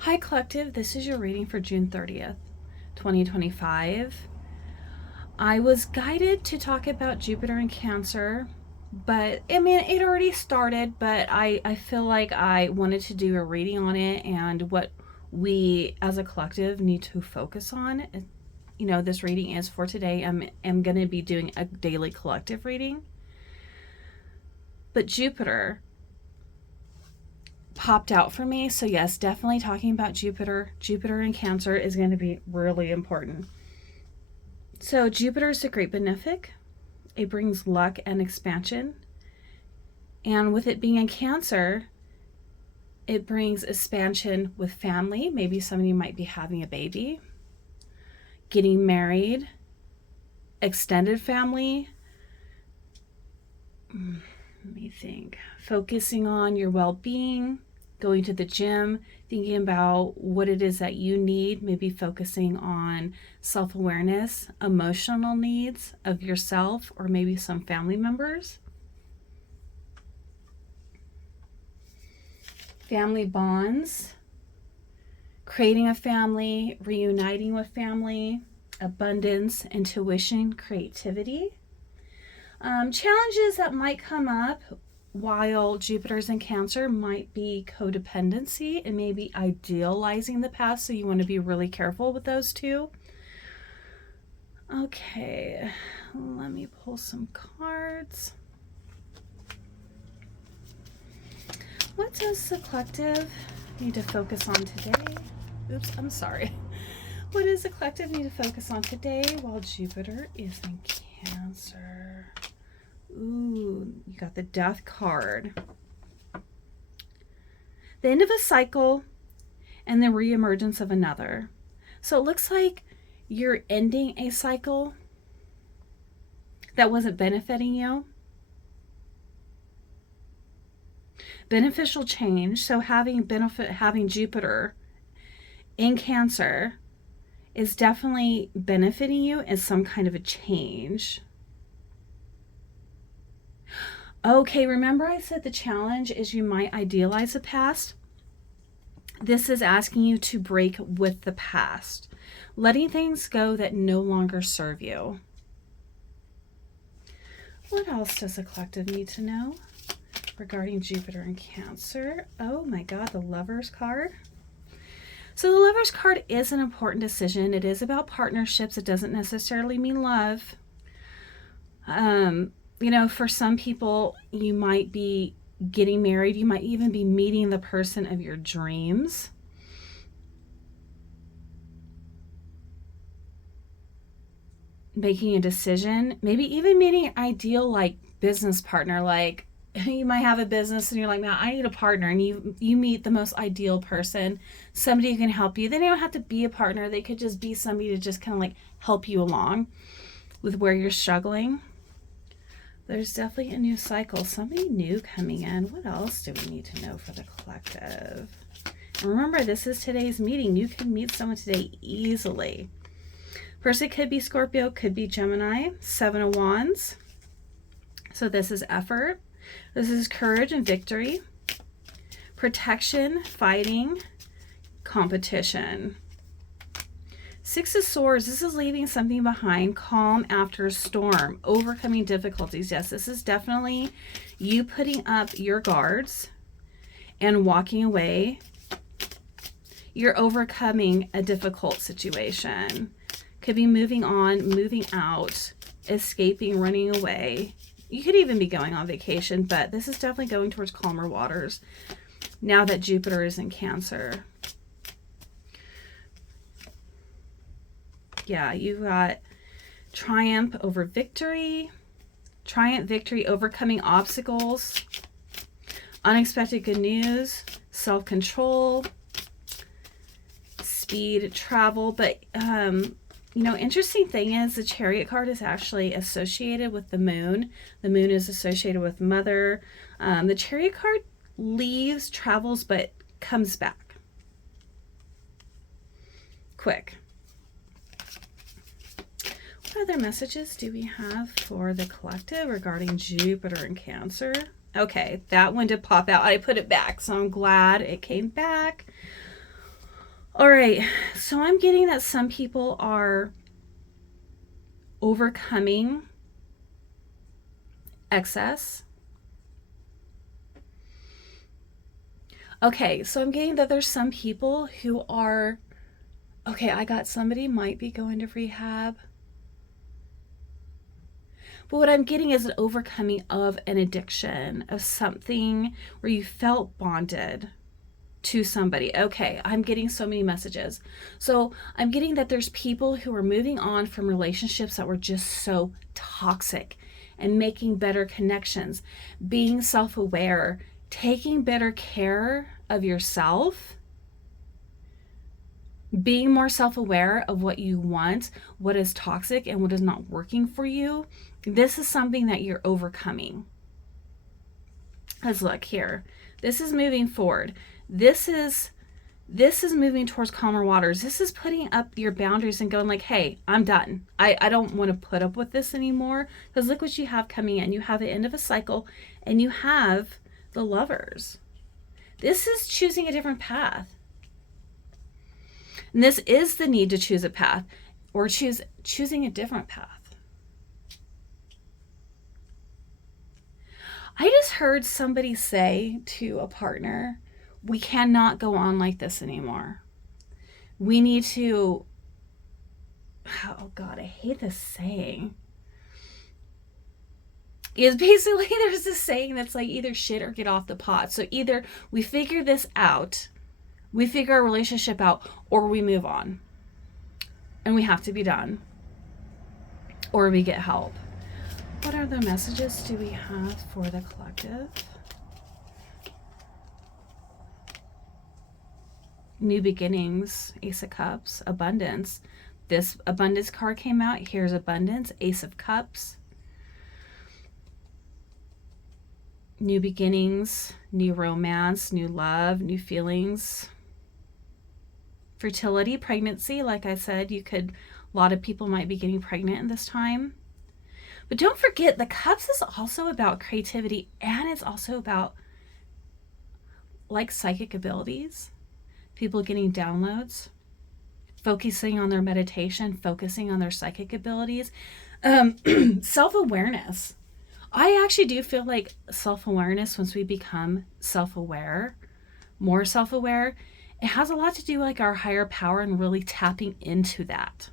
Hi, Collective. This is your reading for June 30th, 2025. I was guided to talk about Jupiter and Cancer, but I mean, it already started, but I feel like I wanted to do a reading on it and what we as a collective need to focus on. This reading is for today. I'm going to be doing a daily collective reading. But Jupiter popped out for me. So yes, definitely talking about Jupiter. Jupiter in Cancer is going to be really important. So Jupiter is a great benefic. It brings luck and expansion. And with it being in Cancer, it brings expansion with family. Maybe somebody might be having a baby, getting married, extended family. Let me think. Focusing on your well-being, going to the gym, thinking about what it is that you need, maybe focusing on self-awareness, emotional needs of yourself or maybe some family members. Family bonds, creating a family, reuniting with family, abundance, intuition, creativity. Challenges that might come up while Jupiter's in Cancer might be codependency and maybe idealizing the past, so you want to be really careful with those two. Okay, let me pull some cards. What does the collective need to focus on today? Oops, I'm sorry. What does the collective need to focus on today while Jupiter is in Cancer? Ooh, you got the Death card. The end of a cycle and the reemergence of another. So it looks like you're ending a cycle that wasn't benefiting you. Beneficial change. So having Jupiter in Cancer is definitely benefiting you as some kind of a change. Okay, remember I said the challenge is you might idealize the past? This is asking you to break with the past, letting things go that no longer serve you. What else does the collective need to know regarding Jupiter and Cancer? Oh my God, the Lovers card. So the Lovers card is an important decision. It is about partnerships. It doesn't necessarily mean love. For some people, you might be getting married. You might even be meeting the person of your dreams. Making a decision, maybe even meeting an ideal business partner. Like you might have a business and you're like, man, I need a partner. And you meet the most ideal person, somebody who can help you. They don't have to be a partner. They could just be somebody to just kind of help you along with where you're struggling. There's definitely a new cycle, somebody new coming in. What else do we need to know for the collective? And remember, this is today's meeting. You can meet someone today easily. Person could be Scorpio, could be Gemini. 7 of Wands. So this is effort. This is courage and victory. Protection, fighting, competition. 6 of Swords, this is leaving something behind, calm after a storm, overcoming difficulties. Yes, this is definitely you putting up your guards and walking away. You're overcoming a difficult situation. Could be moving on, moving out, escaping, running away. You could even be going on vacation, but this is definitely going towards calmer waters now that Jupiter is in Cancer. Yeah, you've got triumph over victory, overcoming obstacles, unexpected good news, self-control, speed, travel. But, interesting thing is the Chariot card is actually associated with the moon. The moon is associated with mother. The Chariot card leaves, travels, but comes back quick. What other messages do we have for the collective regarding Jupiter and Cancer? Okay, that one did pop out. I put it back, so I'm glad it came back. All right. So I'm getting that some people are overcoming excess. Okay, so I'm getting that there's some people who are, okay, I got somebody might be going to rehab. But what I'm getting is an overcoming of an addiction, of something where you felt bonded to somebody. Okay, I'm getting so many messages. So I'm getting that there's people who are moving on from relationships that were just so toxic and making better connections, being self-aware, taking better care of yourself, being more self-aware of what you want, what is toxic and what is not working for you. This is something that you're overcoming. Let's look here. This is moving forward. This is moving towards calmer waters. This is putting up your boundaries and going like, hey, I'm done. I don't want to put up with this anymore. Because look what you have coming in. You have the end of a cycle and you have the Lovers. This is choosing a different path. And this is the need to choose a path or choosing a different path. I just heard somebody say to a partner, we cannot go on like this anymore. We need to, oh God, I hate this saying. Is basically there's this saying that's like either shit or get off the pot. So either we figure this out, we figure our relationship out, or we move on. And we have to be done. Or we get help. What other messages do we have for the collective? New beginnings, Ace of Cups, abundance. This abundance card came out. Here's abundance, Ace of Cups. New beginnings, new romance, new love, new feelings. Fertility, pregnancy, like I said, a lot of people might be getting pregnant in this time. But don't forget, the Cups is also about creativity, and it's also about like psychic abilities, people getting downloads, focusing on their meditation, focusing on their psychic abilities, self-awareness. I actually do feel like self-awareness, once we become self-aware, more self-aware, it has a lot to do with like our higher power and really tapping into that.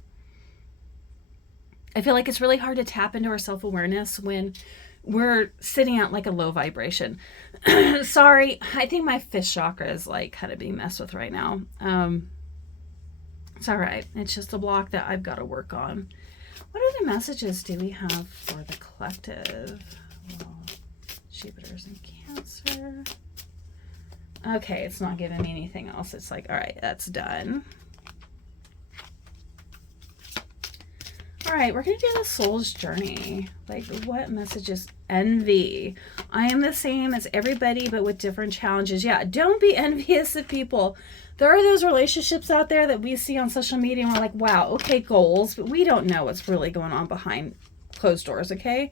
I feel like it's really hard to tap into our self-awareness when we're sitting at like a low vibration. Sorry, I think my fifth chakra is like kind of being messed with right now. It's all right. It's just a block that I've got to work on. What other messages do we have for the collective? Well, Jupiter's in Cancer. Okay, it's not giving me anything else. It's like, all right, that's done. All right, we're going to do the soul's journey. Like, what messages? Envy. I am the same as everybody, but with different challenges. Yeah, don't be envious of people. There are those relationships out there that we see on social media and we're like, wow, okay, goals, but we don't know what's really going on behind closed doors, okay?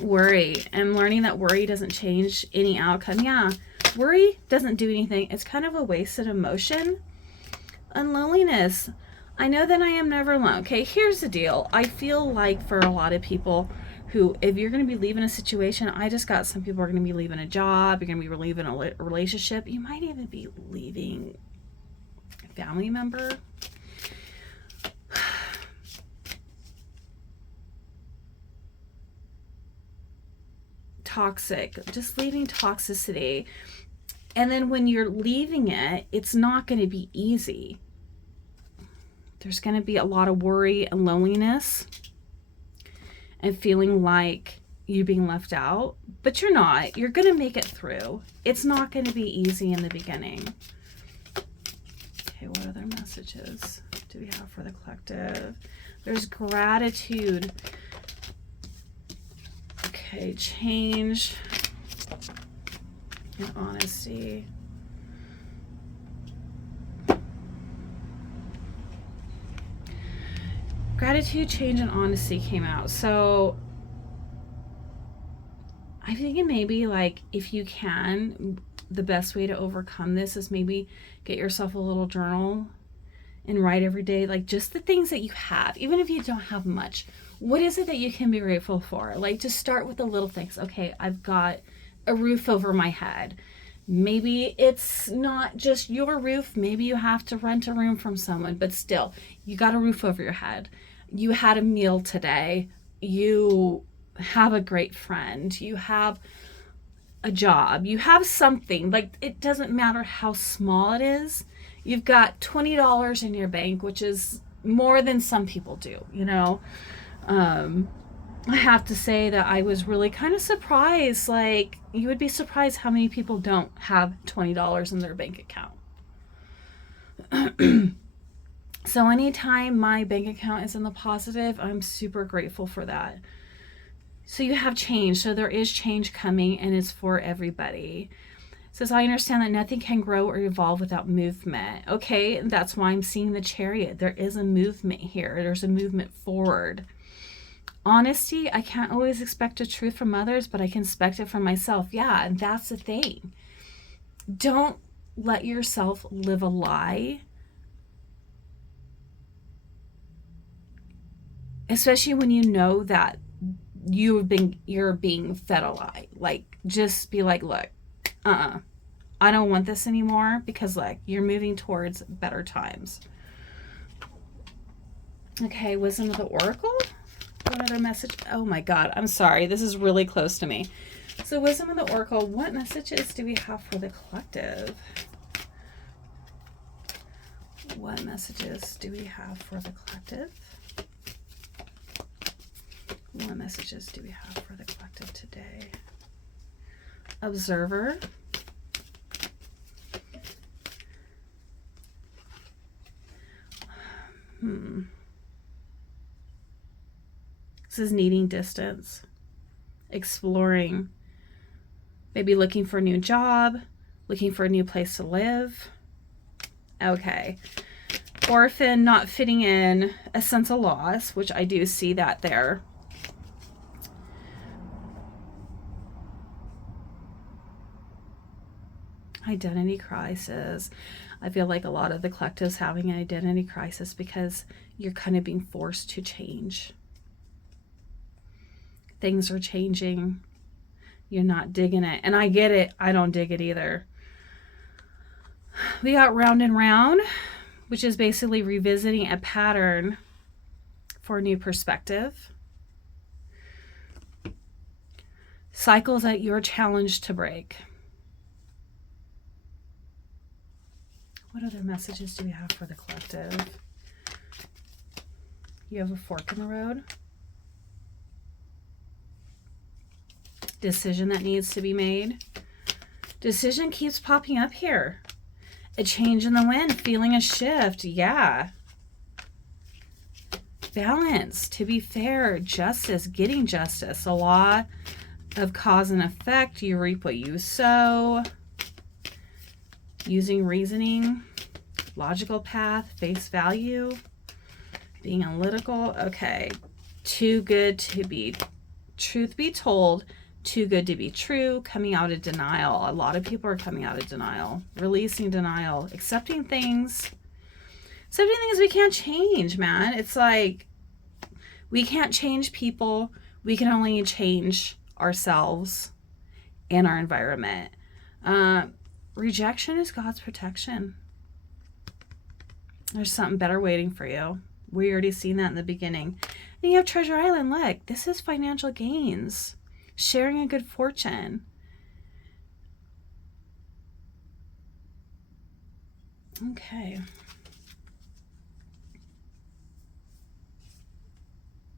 Worry. I'm learning that worry doesn't change any outcome. Yeah, worry doesn't do anything. It's kind of a wasted emotion. And loneliness. I know that I am never alone. Okay, here's the deal. I feel like for a lot of people who, if you're going to be leaving a situation, I just got some people are going to be leaving a job, you're going to be leaving a relationship, you might even be leaving a family member. Toxic, just leaving toxicity. And then when you're leaving it, it's not going to be easy. There's going to be a lot of worry and loneliness and feeling like you're being left out, but you're not. You're going to make it through. It's not going to be easy in the beginning. Okay, what other messages do we have for the collective? There's gratitude. Okay, change and honesty. Gratitude, change, and honesty came out. So I'm thinking maybe like if you can, the best way to overcome this is maybe get yourself a little journal and write every day, like just the things that you have, even if you don't have much. What is it that you can be grateful for? Like, just start with the little things. Okay, I've got a roof over my head. Maybe it's not just your roof. Maybe you have to rent a room from someone, but still, you got a roof over your head. You had a meal today. You have a great friend. You have a job. You have something. Like, it doesn't matter how small it is. You've got $20 in your bank, which is more than some people do, you know? I have to say that I was really kind of surprised. Like, you would be surprised how many people don't have $20 in their bank account. So anytime my bank account is in the positive, I'm super grateful for that. So you have change. So there is change coming, and it's for everybody. It says, I understand that nothing can grow or evolve without movement. Okay, that's why I'm seeing the Chariot. There is a movement here. There's a movement forward. Honesty, I can't always expect a truth from others, but I can expect it from myself. Yeah, and that's the thing. Don't let yourself live a lie. Especially when you know that you're being fed a lie. Like, just be like, look, I don't want this anymore, because like, you're moving towards better times. Okay, Wisdom of the Oracle. Another message. Oh my God, I'm sorry. This is really close to me. So Wisdom of the Oracle, what messages do we have for the collective? What messages do we have for the collective? What messages do we have for the collective today? Observer. This is needing distance, exploring, maybe looking for a new job, looking for a new place to live. Okay. Orphan, not fitting in, a sense of loss, which I do see that there. Identity crisis. I feel like a lot of the collective's having an identity crisis because you're kind of being forced to change. Things are changing. You're not digging it. And I get it. I don't dig it either. We got Round and Round, which is basically revisiting a pattern for a new perspective. Cycles that you're challenged to break. What other messages do we have for the collective? You have a fork in the road. Decision that needs to be made. Decision keeps popping up here. A change in the wind, feeling a shift. Yeah. Balance, to be fair, justice, getting justice. A law of cause and effect. You reap what you sow. Using reasoning, logical path, face value, being analytical. Okay. Too good to be, truth be told, too good to be true, coming out of denial. A lot of people are coming out of denial, releasing denial, accepting things we can't change, man. It's like, we can't change people. We can only change ourselves and our environment. Rejection is God's protection. There's something better waiting for you. We already seen that in the beginning. Then you have Treasure Island. Look, this is financial gains. Sharing a good fortune. Okay.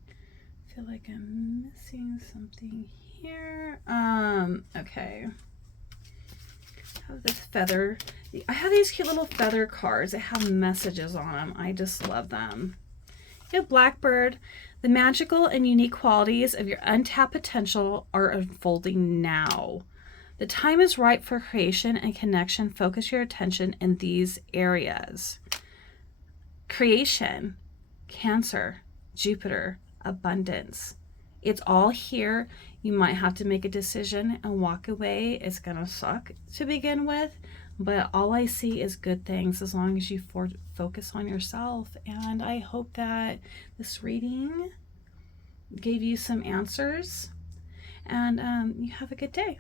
I feel like I'm missing something here. Okay. I have this feather. I have these cute little feather cards that have messages on them. I just love them. You have Blackbird. The magical and unique qualities of your untapped potential are unfolding now. The time is right for creation and connection. Focus your attention in these areas. Creation, Cancer, Jupiter, abundance. It's all here. You might have to make a decision and walk away. It's gonna suck to begin with, but all I see is good things as long as you focus on yourself. And I hope that this reading gave you some answers, and you have a good day.